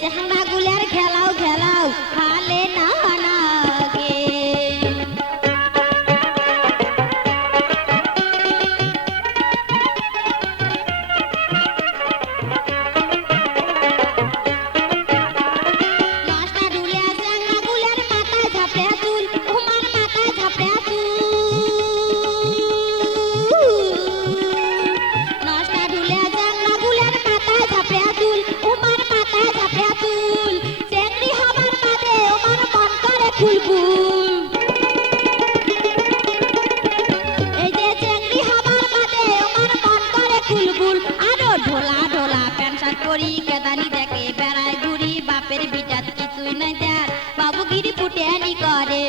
জাহাঙ্গা গুলার খেলাও খেলাও খালে না নাগে নষ্টা ঢুলিয়া জাহাঙ্গা গুলার মাথায় ঝাপড়ে চুল উমার মাথায় ঝাপড়ে চুল নষ্টা ঢুলিয়া জাহাঙ্গা গুলার মাথায় ঝাপড়ে চুল উমার মাথায় ঝাপড়ে চুল চেংড়ি হবার বাদে উমার মন করে ফুলফুল এই যে চেংড়ি হবার বাদে উমার মন করে ফুলফুল আরো ঢোলা ঢোলা প্যান্ট শার্ট পরি কেদানি দেখে বেড়ায় ঘুরি বাপের বিটাত কিছুই নাই তার বাবুগিরি ফুটেনি করে